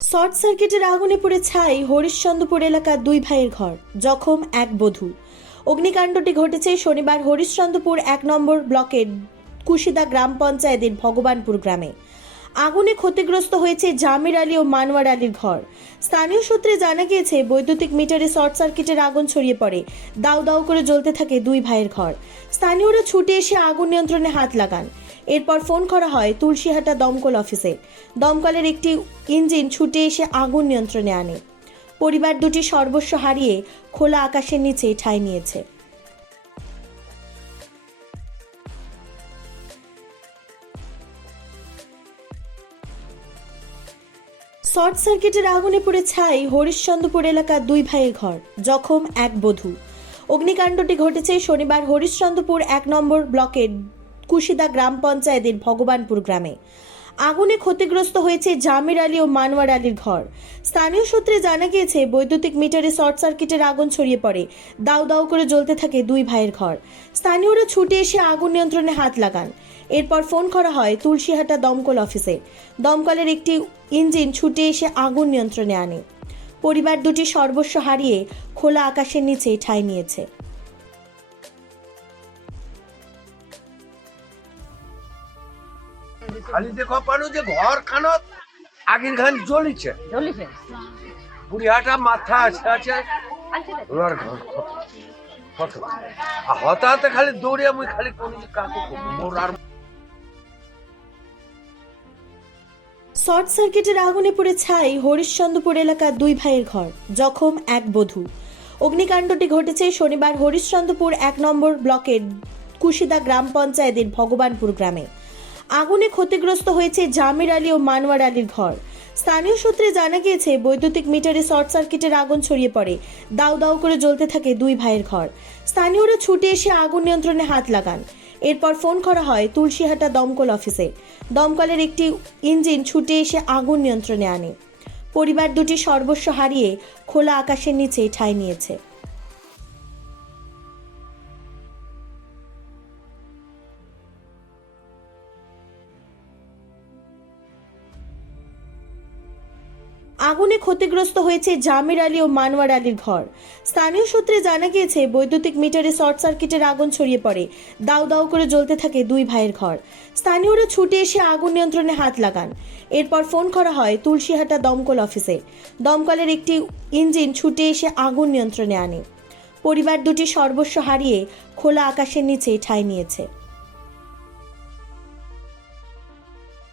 Short সার্কিটের আগুনে পুড়ে ছাই হরিশ্চন্দ্রপুর এলাকার দুই ভাইয়ের ঘর, জখম এক বধূ। অগ্নিকাণ্ডটি ঘটেছে শনিবার হরিশ্চন্দ্রপুর এক নম্বর ব্লকের কুশিদা গ্রাম পঞ্চায়েতের ভগবানপুর গ্রামে। আগুনে ক্ষতিগ্রস্ত হয়েছে জামির আলী ও মানওয়ার আলীর ঘর। স্থানীয় সূত্রে জানা গিয়েছে, বৈদ্যুতিক মিটারে শর্ট সার্কিটের আগুন ছড়িয়ে পড়ে দাউ দাউ করে জ্বলতে থাকে দুই ভাইয়ের ঘর। স্থানীয়রা ছুটে এসে আগুন নিয়ন্ত্রণে হাত লাগান। এরপর ফোন করা হয় তুলসীহাটা দমকল অফিসে। দমকলের একটি ইঞ্জিন ছুটে এসে আগুন নিয়ন্ত্রণে আনে। পরিবার দুটি সর্বস্ব হারিয়ে খোলা আকাশের নিচে ঠাঁই নিয়েছে। শর্ট সার্কিটের আগুনে পুড়ে ছাই হরিশ্চন্দ্রপুর এলাকার দুই ভাইয়ের ঘর, জখম এক বধূ। অগ্নিকাণ্ডটি ঘটেছে শনিবার হরিশ্চন্দ্রপুর এক নম্বর ব্লকের কুশিদা গ্রাম পঞ্চায়েতের ভগবানপুর গ্রামে। আগুনে ক্ষতিগ্রস্ত হয়েছে জামির আলী ও মানওয়ার আলীর ঘর। স্থানীয় সূত্রে জানা গিয়েছে, বৈদ্যুতিক মিটারে শর্ট সার্কিটের আগুন ছড়িয়ে পড়ে। দাউ দাউ করে জ্বলতে থাকে দুই ভাইয়ের ঘর। স্থানীয়রা ছুটে এসে আগুন নিয়ন্ত্রণে হাত লাগান। এরপর ফোন করা হয় তুলসীহাটা দমকল অফিসে। দমকলের একটি ইঞ্জিন ছুটে এসে আগুন নিয়ন্ত্রণে আনে। পরিবার দুটি সর্বস্ব হারিয়ে খোলা আকাশের নিচে ঠাঁই নিয়েছে। খালি দেখো পানো যে ঘর খানত খান জ্বলিছে। জ্বলিছে? বুড়িয়াটা মাথা আছে আছে। ওনার ঘর কত? হঠাৎ খালি দৌড়িয়া মুই খালি কোন কাকু মোর আর শর্ট সার্কিটের আগুনে পুড়ে ছাই হরিশ্চন্দ্রপুর এলাকার দুই ভাইয়ের ঘর জখম এক বধূ। অগ্নিকাণ্ডটি ঘটেছে শনিবার হরিশ্চন্দ্রপুর এক নম্বর ব্লকের কুশিদা গ্রাম পঞ্চায়েতের ভগবানপুর গ্রামে। আগুনে ক্ষতিগ্রস্ত হয়েছে জামির আলী ও মানওয়ার আলীর ঘর। স্থানীয় সূত্রে জানা গিয়েছে, বৈদ্যুতিক মিটারে শর্ট সার্কিটের আগুন ছড়িয়ে পড়ে। দাউ দাউ করে জ্বলতে থাকে দুই ভাইয়ের ঘর। স্থানীয়রা ছুটে এসে আগুন নিয়ন্ত্রণে হাত লাগান। এরপর ফোন করা হয় তুলসীহাটা দমকল অফিসে। দমকলের একটি ইঞ্জিন ছুটে এসে আগুন নিয়ন্ত্রণে আনে। পরিবার দুটি সর্বস্ব হারিয়ে খোলা আকাশের নিচে ঠাঁই নিয়েছে। আগুনে ক্ষতিগ্রস্ত হয়েছে জামির আলী ও মানওয়ার আলীর ঘর। স্থানীয় সূত্রে জানা গিয়েছে, বৈদ্যুতিক মিটারে শর্ট সার্কিটের আগুন ছড়িয়ে পড়ে। দাউ দাউ করে জ্বলতে থাকে দুই ভাইয়ের ঘর। স্থানীয়রা ছুটে এসে আগুন নিয়ন্ত্রণে হাত লাগান। এরপর ফোন করা হয় তুলসীহাটা দমকল অফিসে। দমকলের একটি ইঞ্জিন ছুটে এসে আগুন নিয়ন্ত্রণে আনে। পরিবার দুটি সর্বস্ব হারিয়ে খোলা আকাশের নিচে ঠাঁই নিয়েছে।